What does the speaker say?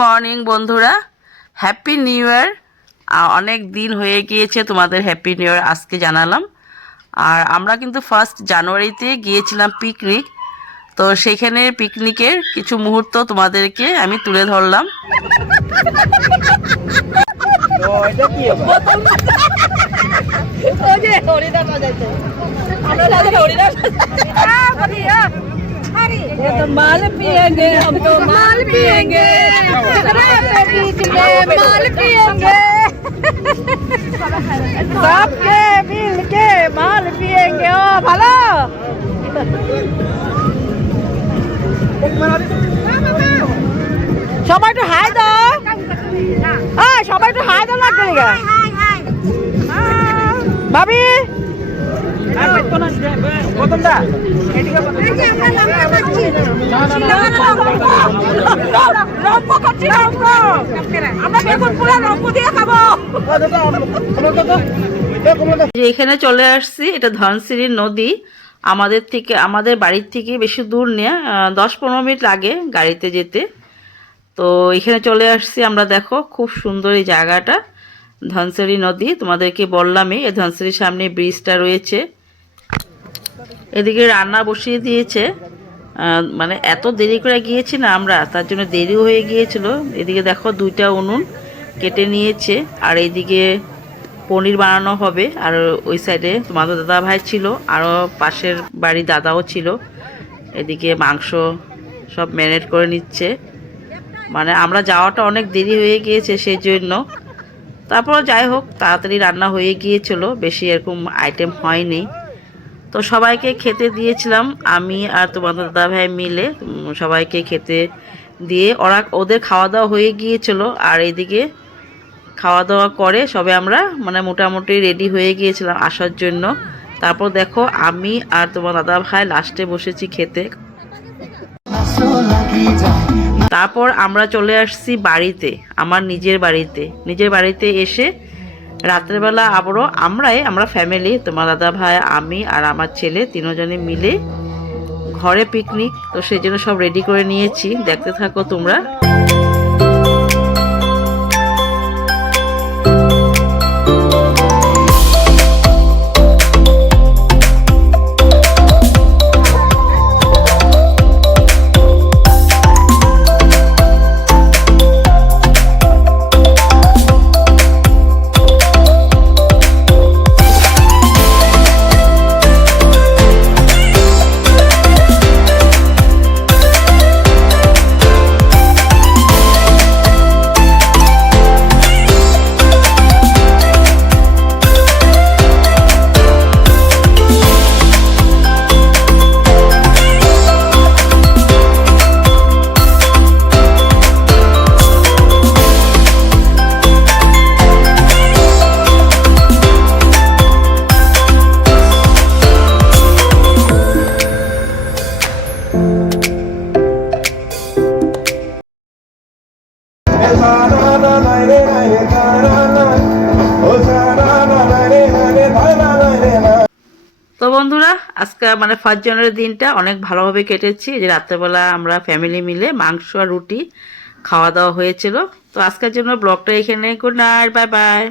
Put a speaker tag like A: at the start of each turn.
A: Morning বন্ধুরা। Happy new year অনেক দিন হয়ে গিয়েছে তোমাদের হ্যাপি নিউ ইয়ার আজকে জানালাম। আর আমরা কিন্তু ফার্স্ট জানুয়ারিতে গিয়েছিলাম পিকনিক তো সেখানে পিকনিকের কিছু মুহূর্ত তোমাদেরকে আমি তুলে ধরলাম।
B: माल पिएंगे हम तो माल पिएंगे शराब के बीच में माल पिएंगे सबके मिल के माल पिएंगे ओ ভালো
A: যে এখানে চলে আসছি, এটা ধনসিরি নদী। আমাদের থেকে, আমাদের বাড়ির থেকে বেশি দূর নিয়ে দশ পনেরো মিনিট লাগে গাড়িতে যেতে। তো এখানে চলে আসছি আমরা, দেখো, খুব সুন্দর এই জায়গাটা। ধনসিরি নদী, তোমাদেরকে বললামই, এই ধনসিরির সামনে ব্রিজটা রয়েছে। এদিকে রান্না বসিয়ে দিয়েছে। মানে এত দেরি করে গিয়েছি না আমরা, তার জন্য দেরিও হয়ে গিয়েছিল। এদিকে দেখো দুইটা উনুন কেটে নিয়েছে, আর এইদিকে পনির বানানো হবে, আর ওই সাইডে তোমাদের দাদা ভাই ছিল আরও পাশের বাড়ি দাদাও ছিল। এদিকে মাংস সব ম্যানেট করে নিচ্ছে। মানে আমরা যাওয়াটা অনেক দেরি হয়ে গিয়েছে, সেই জন্য তারপর যাই হোক, তাড়াতাড়ি রান্না হয়ে গিয়েছিল, বেশি এরকম আইটেম হয়নি। তো সবাইকে খেতে দিয়েছিলাম, আমি আর তোমার দাদা ভাই মিলে সবাইকে খেতে দিয়ে ওরা, ওদের খাওয়া দাওয়া হয়ে গিয়েছিল, আর এদিকে খাওয়া দাওয়া করে সবে আমরা মানে মোটামুটি রেডি হয়ে গিয়েছিলাম আসার জন্য। তারপর দেখো, আমি আর তোমার দাদা ভাই লাস্টে বসেছি খেতে। তারপর আমরা চলে আসছি বাড়িতে, আমার নিজের বাড়িতে। নিজের বাড়িতে এসে রাত্রেবেলা আবারও আমরাই, আমরা ফ্যামিলি তোমার দাদা ভাই, আমি আর আমার ছেলে তিনজনে মিলে ঘরে পিকনিক তো সেই জন্য সব রেডি করে নিয়েছি। দেখতে থাকো তোমরা। আজকে মানে ফার্স্ট জানুয়ারির দিনটা অনেক ভালোভাবে কেটেছি। যে রাত্রেবেলা আমরা ফ্যামিলি মিলে মাংস আর রুটি খাওয়া দাওয়া হয়েছিল। তো আজকের জন্য ব্লগটা এখানে গুড নাইট বাই বাই